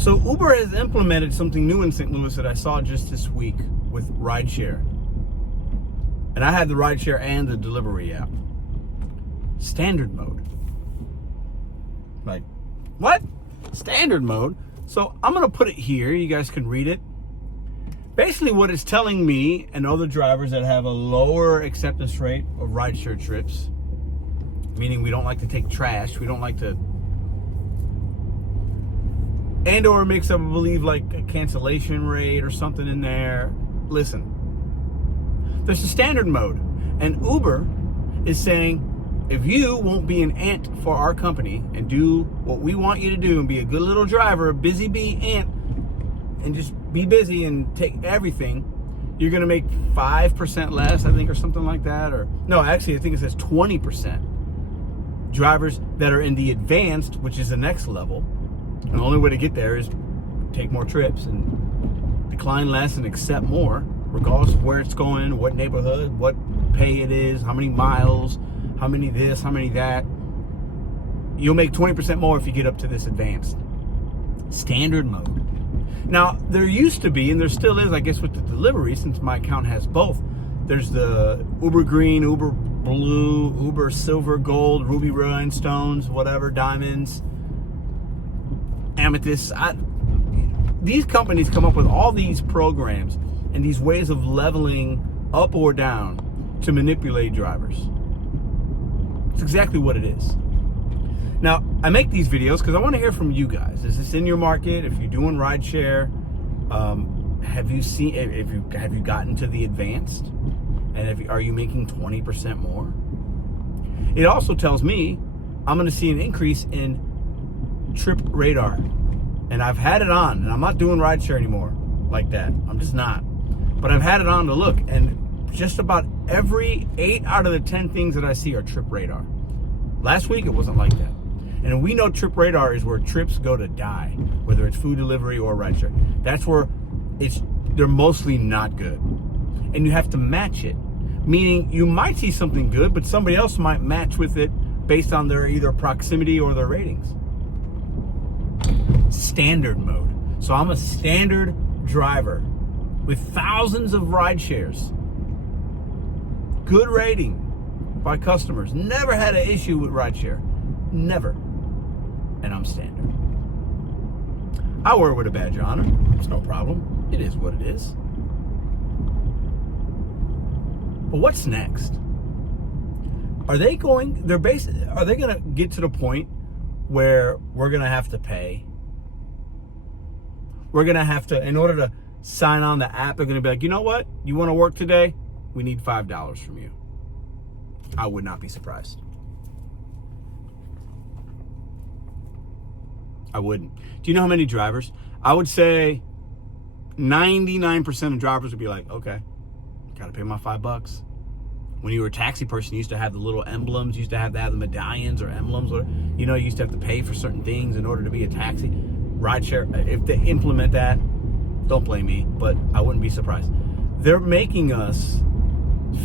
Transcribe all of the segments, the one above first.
So Uber has implemented something new in St. Louis that I saw just this week with rideshare. And I have the rideshare and the delivery app. Standard mode. Like, what? Standard mode? So I'm going to put it here. You guys can read it. Basically what it's telling me and other drivers that have a lower acceptance rate of rideshare trips, meaning we don't like to take trash, we don't like to, and or makes up, I believe, like a cancellation rate or something in there. Listen, there's a standard mode, and Uber is saying, if you won't be an ant for our company and do what we want you to do and be a good little driver, a busy bee ant, and just be busy and take everything, you're gonna make 5% less, I think, or something like that. Or no, actually, I think it says 20%. Drivers that are in the advanced, which is the next level, and the only way to get there is take more trips and decline less and accept more, regardless of where it's going, what neighborhood, what pay it is, how many miles, how many this, how many that. You'll make 20% more if you get up to this advanced. Standard mode. Now, there used to be, and there still is, I guess, with the delivery, since my account has both, there's the Uber Green, Uber Blue, Uber Silver, Gold, Ruby Rhinestones, whatever, Diamonds, Amethyst. These companies come up with all these programs and these ways of leveling up or down to manipulate drivers. It's exactly what it is. Now, I make these videos because I want to hear from you guys. Is this in your market? If you're doing rideshare, have you gotten to the advanced? And are you making 20% more? It also tells me I'm going to see an increase in trip radar. And I've had it on, and I'm not doing rideshare anymore like that. I'm just not. But I've had it on to look, and just about every 8 out of the 10 things that I see are trip radar. Last week, it wasn't like that. And we know trip radar is where trips go to die, whether it's food delivery or rideshare. That's where they're mostly not good. And you have to match it. Meaning you might see something good, but somebody else might match with it based on their either proximity or their ratings. Standard mode. So I'm a standard driver with thousands of ride shares. Good rating by customers. Never had an issue with rideshare. Never. And I'm standard. I wear it with a badge of honor. It's no problem. It is what it is. But what's next? Are they going to get to the point where we're going to have to pay? We're going to have to, in order to sign on the app, they're going to be like, you know what? You want to work today? We need $5 from you. I would not be surprised. I wouldn't. Do you know how many drivers? I would say 99% of drivers would be like, okay, gotta pay my $5. When you were a taxi person, you used to have the little emblems, you used to have the medallions or emblems, or you used to have to pay for certain things in order to be a taxi. Rideshare, if they implement that, don't blame me, but I wouldn't be surprised. They're making us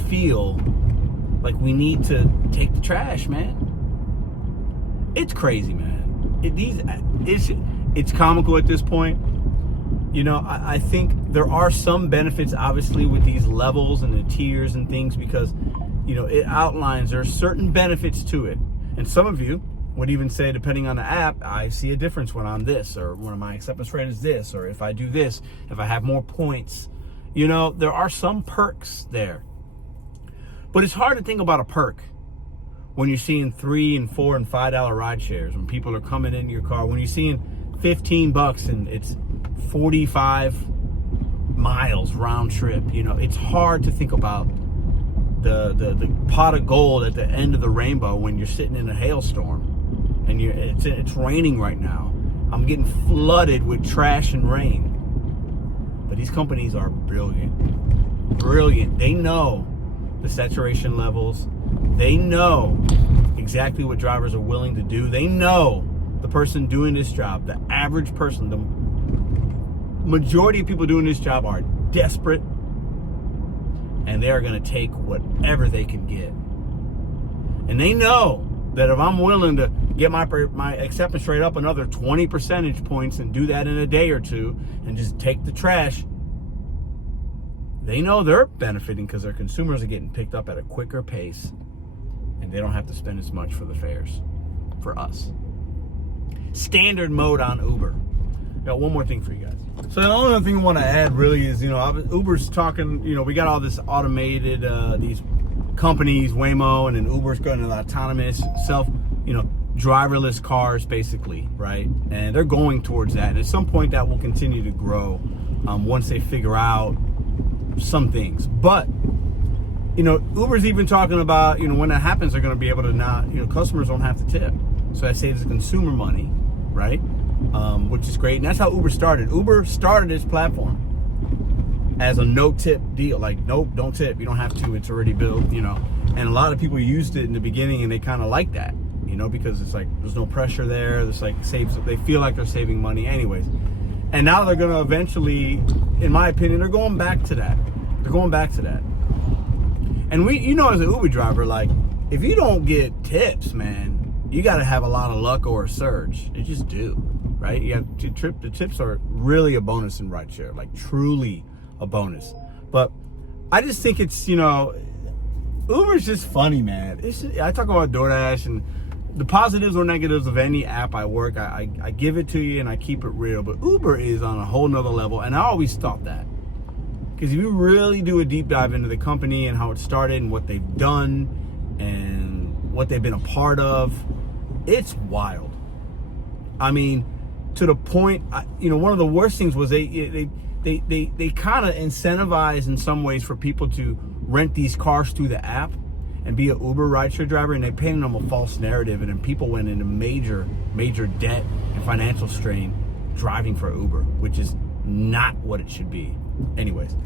feel like we need to take the trash, man. It's crazy, man. It's comical at this point. I think there are some benefits, obviously, with these levels and the tiers and things, because, it outlines there are certain benefits to it. And some of you would even say, depending on the app, I see a difference when I'm this, or when my acceptance rate is this, or if I do this, if I have more points. There are some perks there. But it's hard to think about a perk when you're seeing $3 and $4 and $5 ride shares, when people are coming in your car, when you're seeing $15 and it's 45 miles round trip. It's hard to think about the pot of gold at the end of the rainbow when you're sitting in a hailstorm and it's raining right now. I'm getting flooded with trash and rain. But these companies are brilliant. They know the saturation levels. They know exactly what drivers are willing to do. They know the person doing this job, the average person, the majority of people doing this job are desperate, and they are going to take whatever they can get. And they know that if I'm willing to get my acceptance rate up another 20 percentage points and do that in a day or two and just take the trash, they know they're benefiting because their consumers are getting picked up at a quicker pace and they don't have to spend as much for the fares for us. Standard mode on Uber. Got one more thing for you guys. So the only other thing I want to add really is, Uber's talking, we got all this automated, these companies, Waymo, and then Uber's going to autonomous, driverless cars, basically, right? And they're going towards that. And at some point that will continue to grow once they figure out some things. But, Uber's even talking about, when that happens, they're going to be able to not, customers don't have to tip. So that saves the consumer money, right? Which is great. And that's how Uber started. Uber started its platform as a no-tip deal. Like, nope, don't tip. You don't have to. It's already built, And a lot of people used it in the beginning, and they kind of like that, because it's like there's no pressure there. There's like they feel like they're saving money anyways. And now they're going to eventually, in my opinion, they're going back to that. They're going back to that. And as an Uber driver, like, if you don't get tips, man, you got to have a lot of luck or a surge. You just do, right? You have to the tips are really a bonus in rideshare, like truly a bonus. But I just think it's, Uber's just funny, man. I talk about DoorDash and the positives or negatives of any app I work. I give it to you and I keep it real. But Uber is on a whole nother level, and I always thought that. Because if you really do a deep dive into the company and how it started and what they've done and what they've been a part of, it's wild. I mean, to the point, one of the worst things was they kind of incentivize in some ways for people to rent these cars through the app and be an Uber rideshare driver, and they painted them a false narrative, and then people went into major debt and financial strain driving for Uber, which is not what it should be. Anyways,